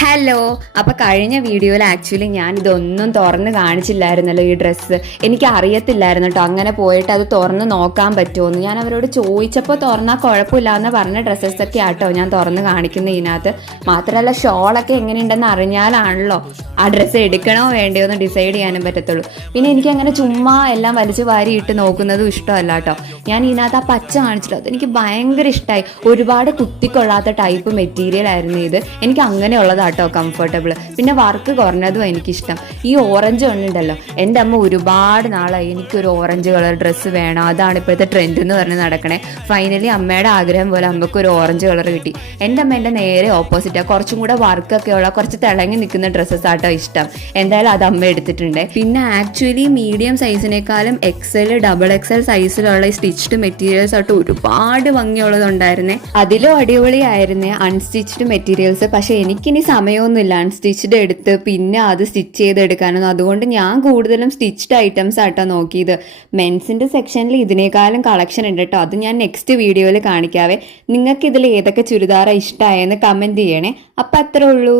Hello. അപ്പോൾ കഴിഞ്ഞ വീഡിയോയിൽ ആക്ച്വലി ഞാൻ ഇതൊന്നും തുറന്ന് കാണിച്ചില്ലായിരുന്നല്ലോ. ഈ ഡ്രസ്സ് എനിക്ക് അറിയത്തില്ലായിരുന്നു കേട്ടോ, അങ്ങനെ പോയിട്ട് അത് തുറന്ന് നോക്കാൻ പറ്റുമോയെന്ന്. ഞാൻ അവരോട് ചോദിച്ചപ്പോൾ തുറന്നാൽ കുഴപ്പമില്ല എന്ന് പറഞ്ഞ ഡ്രസ്സസൊക്കെ ആട്ടോ ഞാൻ തുറന്ന് കാണിക്കുന്നത് ഇതിനകത്ത്. മാത്രമല്ല ഷോളൊക്കെ എങ്ങനെയുണ്ടെന്ന് അറിഞ്ഞാലാണല്ലോ ആ ഡ്രസ്സ് എടുക്കണോ വേണ്ടയോ എന്ന് ഡിസൈഡ് ചെയ്യാനും പറ്റത്തുള്ളൂ. പിന്നെ എനിക്ക് അങ്ങനെ ചുമ്മാ എല്ലാം വലിച്ചു വാരി ഇട്ട് നോക്കുന്നതും ഇഷ്ടമല്ല കേട്ടോ. ഞാൻ ഇതിനകത്ത് ആ പച്ച കാണിച്ചിട്ട് അതെനിക്ക് ഭയങ്കര ഇഷ്ടമായി. ഒരുപാട് കുത്തിക്കൊള്ളാത്ത ടൈപ്പ് മെറ്റീരിയൽ ആയിരുന്നു ഇത്. എനിക്ക് അങ്ങനെയുള്ളതാണ് കേട്ടോ കംഫർട്ടബിൾ. പിന്നെ വർക്ക് കുറഞ്ഞതും എനിക്കിഷ്ടം. ഈ ഓറഞ്ച് കണ്ടുണ്ടല്ലോ, എൻ്റെ അമ്മ ഒരുപാട് നാളായി എനിക്കൊരു ഓറഞ്ച് കളർ ഡ്രസ്സ് വേണം, അതാണ് ഇപ്പോഴത്തെ ട്രെൻഡ് എന്ന് പറഞ്ഞ് നടക്കണേ. ഫൈനലി അമ്മയുടെ ആഗ്രഹം പോലെ അമ്മക്ക് ഒരു ഓറഞ്ച് കളർ കിട്ടി. എൻ്റെ അമ്മ എൻ്റെ നേരെ ഓപ്പോസിറ്റാണ്. കുറച്ചും കൂടെ വർക്കൊക്കെ ഉള്ള കുറച്ച് തിളങ്ങി നിൽക്കുന്ന ഡ്രസ്സസ് ആട്ടോ ഇഷ്ടം. എന്തായാലും അത് അമ്മ എടുത്തിട്ടുണ്ട്. പിന്നെ ആക്ച്വലി മീഡിയം സൈസിനേക്കാളും XL, XXL സൈസിലുള്ള ഈ സ്റ്റിച്ച്ഡ് മെറ്റീരിയൽസ് ആയിട്ട് ഒരുപാട് ഭംഗിയുള്ളതുണ്ടായിരുന്നേ. അതിലും അടിപൊളിയായിരുന്നേ അൺസ്റ്റിച്ച്ഡ് മെറ്റീരിയൽസ്. പക്ഷെ എനിക്കിനി സമയമൊന്നുമില്ല അൺസ്റ്റിച്ച്ഡ് എടുത്ത് പിന്നെ അത് സ്റ്റിച്ച് ചെയ്തെടുക്കാനൊന്നും. അതുകൊണ്ട് ഞാൻ കൂടുതലും സ്റ്റിച്ച്ഡ് ഐറ്റംസ് ആട്ടോ നോക്കിയത്. മെൻസിൻ്റെ സെക്ഷനിൽ ഇതിനേക്കാളും കളക്ഷൻ ഉണ്ട് കേട്ടോ, അത് ഞാൻ നെക്സ്റ്റ് വീഡിയോയിൽ കാണിക്കാവേ. നിങ്ങൾക്ക് ഇതിൽ ഏതൊക്കെ ചുരിദാറാണ് ഇഷ്ടമായെന്ന് കമൻറ്റ് ചെയ്യണേ. അപ്പം അത്രേ ഉള്ളൂ.